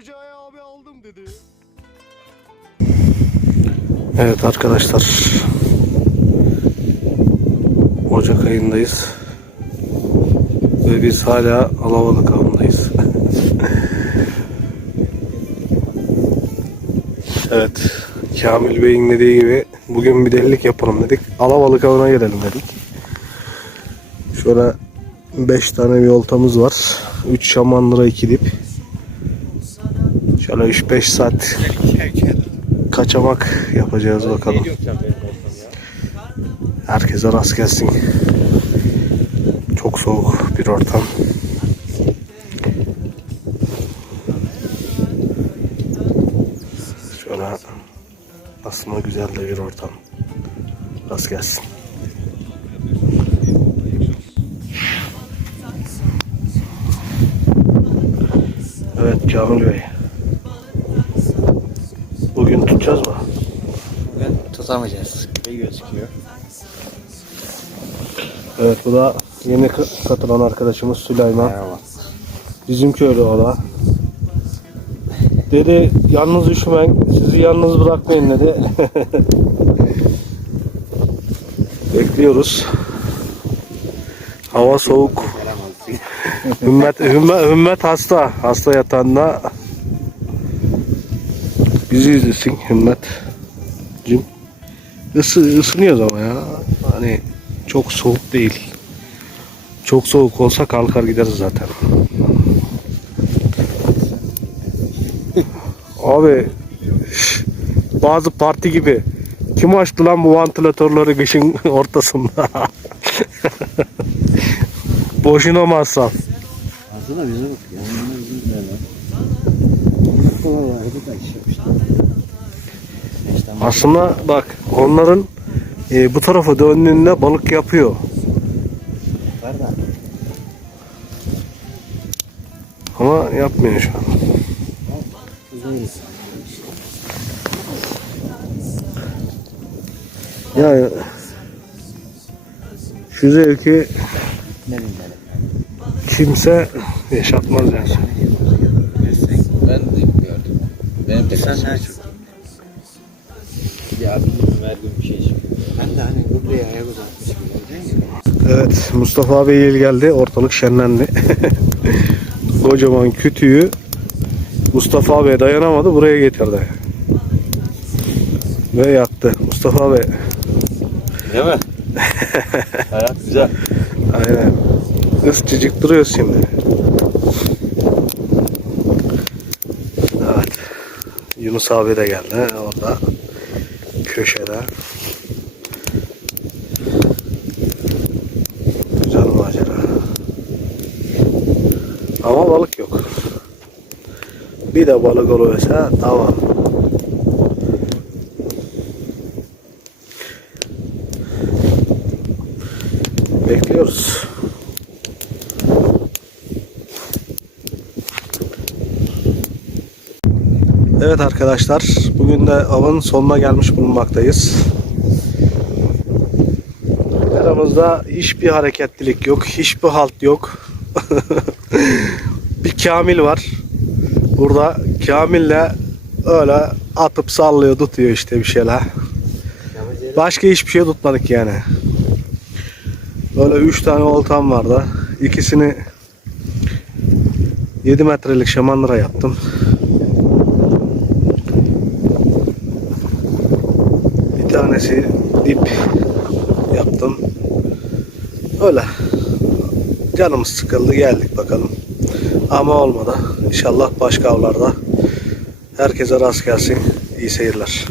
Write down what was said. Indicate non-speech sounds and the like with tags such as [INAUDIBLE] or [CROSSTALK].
Recai abi aldım dedi. Evet arkadaşlar. Ocak ayındayız. Ve biz hala Alabalık avındayız. [LAUGHS] evet. Kamil Bey'in dediği gibi bugün bir delilik yapalım dedik. Alabalık avına gidelim dedik. Şöyle 5 tane bir oltamız var. 3 şamandıra 2 dip. Şöyle 3-5 saat kaçamak yapacağız bakalım. Herkese rast gelsin. Çok soğuk bir ortam. Şöyle aslında güzel de bir ortam. Rast gelsin. Evet Kamil Bey. Tutacağız mı? Bugün tutamayacağız gibi gözüküyor. Evet bu da yeni ka- katılan arkadaşımız Süleyman. Merhaba. Bizim köylü o da. Dedi yalnız üşümeyin, sizi yalnız bırakmayın dedi. [LAUGHS] Bekliyoruz. Hava soğuk. Ümmet, ümmet, ümmet hasta. Hasta yatağında. Bizi izlesin ümmet. Cim. Isı, ısınıyoruz ama ya. Hani çok soğuk değil. Çok soğuk olsa kalkar gideriz zaten. Abi bazı parti gibi kim açtı lan bu vantilatörleri kışın [LAUGHS] ortasında? [LAUGHS] Boşuna masraf. Aslında bize bak ya. Bunlar bizim derler. Bunlar vardı da iş yapmışlar. İşte ama Aslında bak onların e, bu tarafa döndüğünde balık yapıyor. Ama yapmıyor şu an. Yani şu zevki kimse yaşatmaz yani. Ben de gördüm. Benim de Sen. Ya bilmiyorum her gün bir şey çıkıyor. Ben de hani ayak? Evet Mustafa Bey geldi ortalık şenlendi. [LAUGHS] Kocaman kütüğü Mustafa Bey dayanamadı buraya getirdi. Ve yaktı. Mustafa Bey Değil mi? [LAUGHS] Hayat güzel. aynen. Isıcıcık duruyoruz şimdi. Evet. Yunus abi de geldi orada köşede. Güzel macera. Ama balık yok. Bir de balık olursa tamam. Bekliyoruz. Evet arkadaşlar, bugün de avın sonuna gelmiş bulunmaktayız. Aramızda hiçbir hareketlilik yok, hiçbir halt yok. [LAUGHS] bir Kamil var. Burada Kamil'le öyle atıp sallıyor, tutuyor işte bir şeyler. Başka hiçbir şey tutmadık yani. Böyle 3 tane oltam vardı. İkisini 7 metrelik şamandıra yaptım. Bir tanesi dip yaptım. Öyle. Canımız sıkıldı geldik bakalım. Ama olmadı. İnşallah başka avlarda. Herkese rast gelsin. İyi seyirler.